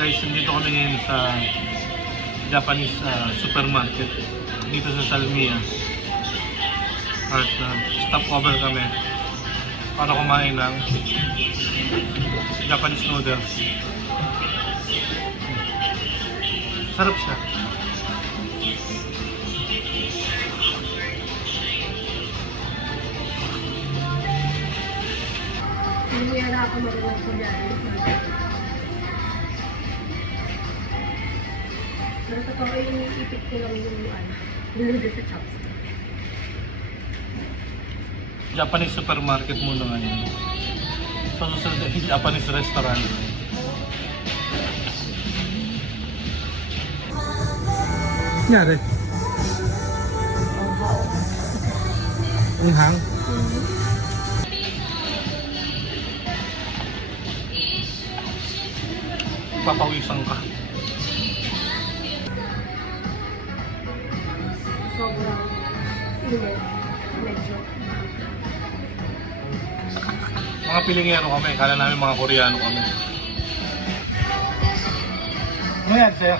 guys, nandito kami ngayon sa Japanese ah, supermarket dito sa Salmia. At uh, stopover kami para kumain ng Japanese noodles. Sarap siya. Hindi ako marunong ko Pero totoo yung ipit ko lang yung ano, niluludo sa chopstick. Japanese supermarket muna ngayon. Sa susunod ay Japanese restaurant. Nangyari? Ang hang? Papawisan ka. Sobrang init. Medyo. Mga Pilingero kami, kala namin mga Koreano kami. Ano yan sa'yo?